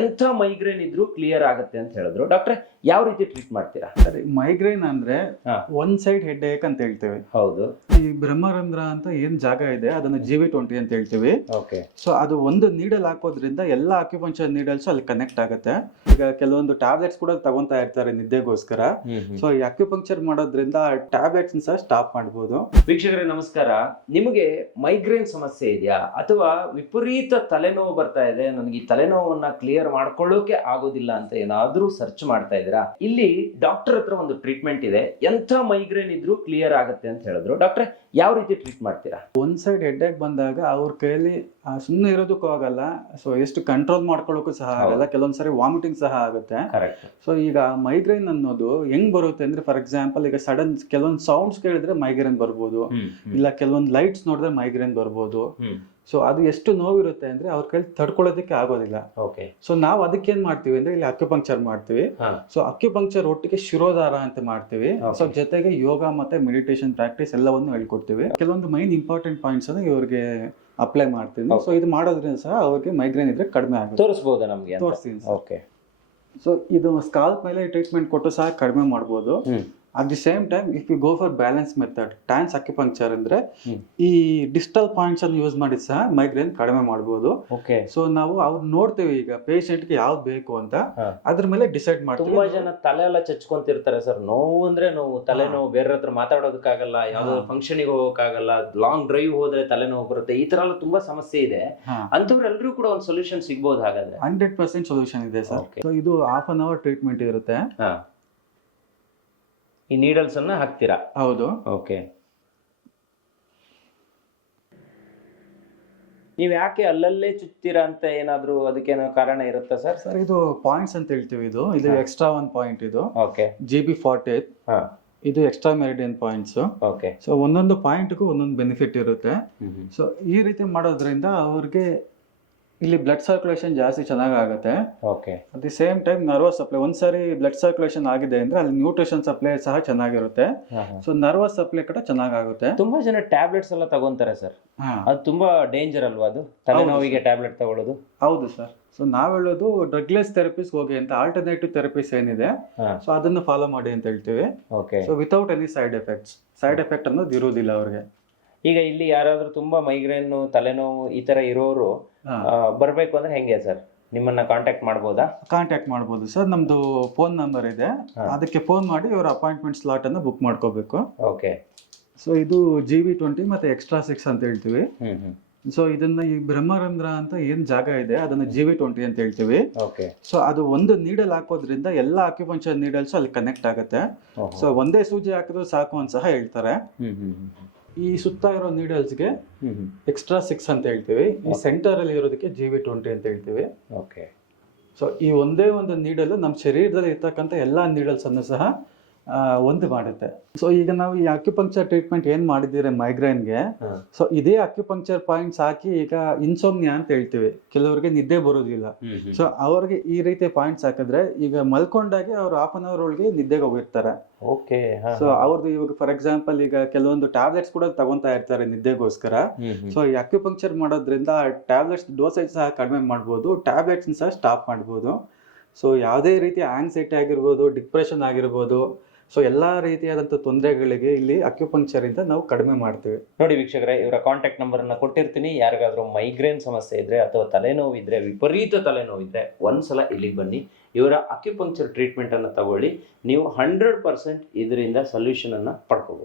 ಎಂಥ ಮೈಗ್ರೇನ್ ಇದ್ರೂ ಕ್ಲಿಯರ್ ಆಗುತ್ತೆ ಅಂತ ಹೇಳಿದ್ರು. ಡಾಕ್ಟ್ರೆ ಯಾವ ರೀತಿ ಟ್ರೀಟ್ ಮಾಡ್ತೀರಾ? ಸರಿ ಮೈಗ್ರೇನ್ ಅಂದ್ರೆ. ಒನ್ ಸೈಡ್ ಹೆಡ್ ಏಕ್ ಅಂತ ಹೇಳ್ತೇವೆ. ಹೌದು. ಈ ಬ್ರಹ್ಮರಂಧ್ರ ಅಂತ ಏನ್ ಜಾಗ ಇದೆ ಅದನ್ನ ಜಿವಿ ಟ್ವೆಂಟಿ ಅಂತ ಹೇಳ್ತೀವಿ. ಓಕೆ. ಸೊ ಅದು ಒಂದು ನೀಡಲ್ ಹಾಕೋದ್ರಿಂದ ಎಲ್ಲ ಅಕ್ಯುಪಂಚರ್ ನೀಡಲ್ಸ್ ಅಲ್ಲಿ ಕನೆಕ್ಟ್ ಆಗುತ್ತೆ. ಈಗ ಕೆಲವೊಂದು ಟ್ಯಾಬ್ಲೆಟ್ಸ್ ಕೂಡ ತಗೊಂತಾ ಇರ್ತಾರೆ ನಿದ್ದೆಗೋಸ್ಕರ. ಸೊ ಈ ಅಕ್ಯುಪಂಕ್ಚರ್ ಮಾಡೋದ್ರಿಂದ ಟ್ಯಾಬ್ಲೆಟ್ಸ್ ಸಹ ಸ್ಟಾಪ್ ಮಾಡ್ಬೋದು. ವೀಕ್ಷಕರೇ ನಮಸ್ಕಾರ. ನಿಮಗೆ ಮೈಗ್ರೇನ್ ಸಮಸ್ಯೆ ಇದೆಯಾ? ಅಥವಾ ವಿಪರೀತ ತಲೆನೋವು ಬರ್ತಾ ಇದೆ ನನಗೆ ಈ ತಲೆನೋವನ್ನ ಕ್ಲಿಯರ್ ಮಾಡ್ಕೊಳ್ಳೋಕೆ ಆಗೋದಿಲ್ಲ ಅಂತ ಏನಾದರೂ ಸರ್ಚ್ ಮಾಡ್ತಾ ಇದ್ದೀರಾ? ಇಲ್ಲಿ ಡಾಕ್ಟರ್ ಹತ್ರ ಒಂದು ಟ್ರೀಟ್ಮೆಂಟ್ ಇದೆ. ಎಂಥ ಮೈಗ್ರೇನ್ ಇದ್ರೂ ಕ್ಲಿಯರ್ ಆಗುತ್ತೆ ಅಂತ ಹೇಳಿದ್ರು. ಡಾಕ್ಟ್ರೆ ಯಾವ ರೀತಿ ಟ್ರೀಟ್ ಮಾಡ್ತೀರಾ? ಒಂದ್ ಸೈಡ್ ಹೆಡ್ ಏಕ್ ಬಂದಾಗ ಅವ್ರ ಕೈಯಲ್ಲಿ ಸುಮ್ಮನೆ ಇರೋದಕ್ಕೂ ಆಗಲ್ಲ. ಸೊ ಎಷ್ಟು ಕಂಟ್ರೋಲ್ ಮಾಡ್ಕೊಳ್ಳೋಕ್ಕೂ ಸಹ ಆಗಲ್ಲ. ಕೆಲವೊಂದ್ಸರಿ ವಾಮಿಟಿಂಗ್ ಸಹ ಆಗುತ್ತೆ. ಸೊ ಈಗ ಮೈಗ್ರೇನ್ ಅನ್ನೋದು ಹೆಂಗ್ ಬರುತ್ತೆ ಅಂದ್ರೆ ಫಾರ್ ಎಕ್ಸಾಂಪಲ್ ಈಗ ಸಡನ್ ಕೆಲವೊಂದು ಸೌಂಡ್ಸ್ ಕೇಳಿದ್ರೆ ಮೈಗ್ರೇನ್ ಬರ್ಬೋದು. ಇಲ್ಲ ಕೆಲವೊಂದು ಲೈಟ್ಸ್ ನೋಡಿದ್ರೆ ಮೈಗ್ರೇನ್ ಬರ್ಬೋದು. ಸೊ ಅದು ಎಷ್ಟು ನೋವಿರುತ್ತೆ ಅಂದ್ರೆ ಅವ್ರ ಕೈಲಿ ತಡ್ಕೊಳ್ಳೋದಕ್ಕೆ ಆಗೋದಿಲ್ಲ. ಓಕೆ ಸೊ ನಾವು ಅದಕ್ಕೆ ಏನ್ ಮಾಡ್ತೀವಿ ಅಂದ್ರೆ ಇಲ್ಲಿ ಅಕ್ಯುಪಂಕ್ಚರ್ ಮಾಡ್ತೀವಿ. ಸೊ ಅಕ್ಯುಪಂಕ್ಚರ್ ಒಟ್ಟಿಗೆ ಶಿರೋಧಾರ ಅಂತ ಮಾಡ್ತೀವಿ. ಸೊ ಜೊತೆಗೆ ಯೋಗ ಮತ್ತೆ ಮೆಡಿಟೇಷನ್ ಪ್ರಾಕ್ಟೀಸ್ ಎಲ್ಲವನ್ನು ಹೇಳ್ಕೊಡ್ತೀವಿ. ಕೆಲವೊಂದು ಮೈನ್ ಇಂಪಾರ್ಟೆಂಟ್ ಪಾಯಿಂಟ್ಸ್ ಅನ್ನು ಇವ್ರಿಗೆ ಅಪ್ಲೈ ಮಾಡ್ತೀನಿ. ಸೊ ಇದು ಮಾಡೋದ್ರಿಂದ ಸಹ ಅವ್ರಿಗೆ ಮೈಗ್ರೇನ್ ಇದ್ರೆ ಕಡಿಮೆ ಆಗುತ್ತೆ. ತೋರಿಸಬಹುದು ನಮಗೆ ತೋರಿಸ್ತೀನಿ ಓಕೆ ಸೊ ಇದು ಸ್ಕಾಲ್ಪ್ ಮೇಲೆ ಟ್ರೀಟ್ಮೆಂಟ್ ಕೊಟ್ಟು ಸಹ ಕಡಿಮೆ ಮಾಡ್ಬೋದು. At the same time if you go for balance method TENS acupuncture ಅಂದ್ರೆ ಈ ಡಿಸ್ಟಲ್ ಪಾಯಿಂಟ್ಸ್ ಅನ್ನು ಯೂಸ್ ಮಾಡಿ ಸಹ ಮೈಗ್ರೇನ್ ಕಡಿಮೆ ಮಾಡಬಹುದು ಓಕೆ ಸೊ ನಾವು ಅವ್ರು ನೋಡ್ತೇವೆ ಈಗ ಪೇಷಂಟ್ಗೆ ಯಾವ್ದು ಬೇಕು ಅಂತ. ಅದ್ರ ಮೇಲೆ ಡಿಸೈಡ್ ಮಾಡ್ತೀವಿ. ತುಂಬಾ ಜನ ತಲೆ ಎಲ್ಲ ಚಚ್ಕೊಂತಿರ್ತಾರೆ ಸರ್. ನೋವು ಅಂದ್ರೆ ನೋವು. ತಲೆನೋವು ಬೇರೆ ಹತ್ರ ಮಾತಾಡೋದಕ್ಕಾಗಲ್ಲ ಯಾವ್ದೋ ಫಂಕ್ಷನ್ ಫಂಕ್ಷನಿಗೆ ಹೋಗೋಕ್ಕಾಗಲ್ಲ ಲಾಂಗ್ ಡ್ರೈವ್ ಹೋದ್ರೆ ತಲೆನೋವು ಬರುತ್ತೆ. ಈ ತರ ಎಲ್ಲ ತುಂಬಾ ಸಮಸ್ಯೆ ಇದೆ. ಅಂತವ್ರೆಲ್ಲರೂ ಕೂಡ ಒಂದು ಸೊಲ್ಯೂಷನ್ ಸಿಗ್ಬೋದು ಹಾಗಾದ್ರೆ. ಹಂಡ್ರೆಡ್ ಪರ್ಸೆಂಟ್ ಸೊಲ್ಯೂಷನ್ ಇದೆ ಸರ್. ಇದು ಹಾಫ್ ಅನ್ ಅವರ್ ಟ್ರೀಟ್ಮೆಂಟ್ ಇರುತ್ತೆ. ಈ ನೀಡಲ್ಸ್ ಅನ್ನ ಹಾಕ್ತೀರಾ? ಹೌದು. ಓಕೆ ನೀವು ಯಾಕೆ ಅಲ್ಲಲ್ಲೇ ಚುಚ್ತೀರಾ ಅಂತ ಏನಾದ್ರೂ ಅದಕ್ಕೇನೋ ಕಾರಣ ಇರುತ್ತಾ ಸರ್? ಸರ್ ಇದು ಪಾಯಿಂಟ್ಸ್ ಅಂತ ಹೇಳ್ತೀವಿ ಇದು. ಇದು ಎಕ್ಸ್ಟ್ರಾ ಒನ್ ಪಾಯಿಂಟ್ ಇದು. ಓಕೆ ಜಿ ಬಿ ಫಾರ್ಟಿ ಹಾ. ಇದು extra meridian points okay so ಒಂದೊಂದು ಪಾಯಿಂಟ್ಗೂ ಒಂದೊಂದು ಬೆನಿಫಿಟ್ ಇರುತ್ತೆ. ಸೊ ಈ ರೀತಿ ಮಾಡೋದ್ರಿಂದ ಅವ್ರಿಗೆ ಇಲ್ಲಿ ಬ್ಲಡ್ ಸರ್ಕ್ಯುಲೇಷನ್ ಜಾಸ್ತಿ ಚೆನ್ನಾಗಿ ಆಗುತ್ತೆ. Okay at the same time nervous supply ಒಂದ್ಸರಿ ಬ್ಲಡ್ ಸರ್ಕ್ಯುಲೇಷನ್ ಆಗಿದೆ ಅಂದ್ರೆ ಅಲ್ಲಿ ನ್ಯೂಟ್ರಿಷನ್ ಸಪ್ಲೈ ಸಹ ಚೆನ್ನಾಗಿರುತ್ತೆ. ಸೊ ನರ್ವಸ್ ಸಪ್ಲೈ ಕೂಡ ಚೆನ್ನಾಗಾಗುತ್ತೆ ತುಂಬಾ ಜನ ಟ್ಯಾಬ್ಲೆಟ್ಸ್ ಎಲ್ಲ ತಗೊಂತಾರೆ ಸರ್ ಅದು ತುಂಬಾ ಡೇಂಜರ್ ಅಲ್ವಾ ಅದು? ತಲೆನೋವಿಗೆ ಟ್ಯಾಬ್ಲೆಟ್ ತಗೊಳ್ಳೋದು ಹೌದು ಸರ್ ಸೊ ನಾವ್ ಹೇಳೋದು ಡ್ರಗ್ಲೆಸ್ ಥೆರಪೀಸ್ ಹೋಗಿ ಅಂತ ಆಲ್ಟರ್ನೇಟಿವ್ ಥೆರಪೀಸ್ ಏನಿದೆ ಸೊ ಅದನ್ನ ಫಾಲೋ ಮಾಡಿ ಅಂತ ಹೇಳ್ತೀವಿ. Okay so without any side effects side effect ಅನ್ನೋದು ಇರುವುದಿಲ್ಲ ಅವ್ರಿಗೆ. ಈಗ ಇಲ್ಲಿ ಯಾರಾದರೂ ತುಂಬಾ ಮೈಗ್ರೇನ್ ತಲೆನೋವು ಈ ತರ ಇರೋರು ಬರ್ಬೇಕು ಅಂದ್ರೆ ಹೆಂಗೆ ಸರ್? ನಿಮ್ಮನ್ನ ಕಾಂಟ್ಯಾಕ್ಟ್ ಮಾಡ್ಬೋದಾ? ಕಾಂಟ್ಯಾಕ್ಟ್ ಮಾಡ್ಬೋದು. ಸರ್ ನಮ್ದು ಫೋನ್ ನಂಬರ್ ಇದೆ. ಅದಕ್ಕೆ ಫೋನ್ ಮಾಡಿ ಇವ್ರ ಅಪಾಯಿಂಟ್ಮೆಂಟ್ ಸ್ಲಾಟ್ ಅನ್ನು ಬುಕ್ ಮಾಡ್ಕೋಬೇಕು. ಓಕೆ ಸೊ ಇದು ಜಿ ವಿ ಟ್ವೆಂಟಿ ಮತ್ತೆ ಎಕ್ಸ್ಟ್ರಾ ಸಿಕ್ಸ್ ಅಂತ ಹೇಳ್ತೀವಿ. ಸೊ ಇದನ್ನ ಈ ಬ್ರಹ್ಮರಂಧ್ರ ಅಂತ ಏನ್ ಜಾಗ ಇದೆ ಅದನ್ನ ಜಿ ವಿ ಟ್ವೆಂಟಿ ಅಂತ ಹೇಳ್ತೀವಿ. ಓಕೆ ಸೊ ಅದು ಒಂದು ನೀಡಲ್ ಹಾಕೋದ್ರಿಂದ ಎಲ್ಲ ಅಕ್ಯುಪಂಚರ್ ನೀಡಲ್ಸ್ ಅಲ್ಲಿ ಕನೆಕ್ಟ್ ಆಗುತ್ತೆ. ಸೊ ಒಂದೇ ಸೂಜಿ ಹಾಕಿದ್ರು ಸಾಕು ಅಂತ ಸಹ ಹೇಳ್ತಾರೆ. ಈ ಸುತ್ತ ಇರೋ ನೀಡಲ್ಸ್ಗೆ ಎಕ್ಸ್ಟ್ರಾ ಸಿಕ್ಸ್ ಅಂತ ಹೇಳ್ತೀವಿ. ಈ ಸೆಂಟರ್ ಅಲ್ಲಿ ಇರೋದಕ್ಕೆ ಜಿ ವಿ ಟ್ವೆಂಟಿ ಅಂತ ಹೇಳ್ತೀವಿ. ಓಕೆ ಸೊ ಈ ಒಂದೇ ಒಂದು ನೀಡಲ್ ನಮ್ಮ ಶರೀರದಲ್ಲಿ ಇರ್ತಕ್ಕಂಥ ಎಲ್ಲ ನೀಡಲ್ಸ್ ಅನ್ನು ಸಹ ಒಂದು ಮಾಡುತ್ತೆ. ಸೊ ಈಗ ನಾವು ಈ ಅಕ್ಯುಪಂಕ್ಚರ್ ಟ್ರೀಟ್ಮೆಂಟ್ ಏನ್ ಮಾಡಿದ್ದೀರಿ ಮೈಗ್ರೇನ್ಗೆ. ಸೊ ಇದೇ ಅಕ್ಯುಪಂಕ್ಚರ್ ಪಾಯಿಂಟ್ಸ್ ಹಾಕಿ ಈಗ ಇನ್ಸೋಮ್ನಿಯಾ ಅಂತ ಹೇಳ್ತೀವಿ. ಕೆಲವರಿಗೆ ನಿದ್ದೆ ಬರೋದಿಲ್ಲ. ಸೊ ಅವ್ರಿಗೆ ಈ ರೀತಿ ಪಾಯಿಂಟ್ಸ್ ಹಾಕಿದ್ರೆ ಈಗ ಮಲ್ಕೊಂಡಾಗೆ ಅವ್ರು ಹಾಫ್ ಅನ್ ಅವರ್ ಒಳಗೆ ನಿದ್ದೆಗೆ ಹೋಗಿರ್ತಾರೆ. ಓಕೆ ಸೊ ಅವ್ರದ್ದು ಇವಾಗ ಫಾರ್ ಎಕ್ಸಾಂಪಲ್ ಈಗ ಕೆಲವೊಂದು ಟ್ಯಾಬ್ಲೆಟ್ಸ್ ಕೂಡ ತಗೊಂತಾ ಇರ್ತಾರೆ ನಿದ್ದೆಗೋಸ್ಕರ. ಸೊ ಈ ಅಕ್ಯುಪಂಕ್ಚರ್ ಮಾಡೋದ್ರಿಂದ ಟ್ಯಾಬ್ಲೆಟ್ಸ್ ಡೋಸೇಜ್ ಸಹ ಕಡಿಮೆ ಮಾಡ್ಬೋದು ಟ್ಯಾಬ್ಲೆಟ್ಸ್ ಸಹ ಸ್ಟಾಪ್ ಮಾಡ್ಬೋದು. ಸೊ ಯಾವುದೇ ರೀತಿ ಆಂಗ್ಸೈಟಿ ಆಗಿರ್ಬೋದು ಡಿಪ್ರೆಷನ್ ಆಗಿರ್ಬೋದು ಸೊ ಎಲ್ಲ ರೀತಿಯಾದಂಥ ತೊಂದರೆಗಳಿಗೆ ಇಲ್ಲಿ ಅಕ್ಯುಪಂಕ್ಚರ್ ಇಂದ ನಾವು ಕಡಿಮೆ ಮಾಡ್ತೀವಿ. ನೋಡಿ ವೀಕ್ಷಕರೇ, ಇವರ ಕಾಂಟ್ಯಾಕ್ಟ್ ನಂಬರ್ ಅನ್ನ ಕೊಟ್ಟಿರ್ತೀನಿ. ಯಾರಿಗಾದ್ರೂ ಮೈಗ್ರೇನ್ ಸಮಸ್ಯೆ ಇದ್ರೆ ಅಥವಾ ತಲೆನೋವು ಇದ್ರೆ ವಿಪರೀತ ತಲೆನೋವು ಇದ್ರೆ ಒಂದ್ಸಲ ಇಲ್ಲಿಗೆ ಬನ್ನಿ. ಇವರ ಅಕ್ಯುಪಂಕ್ಚರ್ ಟ್ರೀಟ್ಮೆಂಟ್ ಅನ್ನ ತಗೊಳ್ಳಿ. ನೀವು ಹಂಡ್ರೆಡ್ ಪರ್ಸೆಂಟ್ ಇದರಿಂದ ಸೊಲ್ಯೂಷನ್ ಅನ್ನ ಪಡ್ಕೋಬಹುದು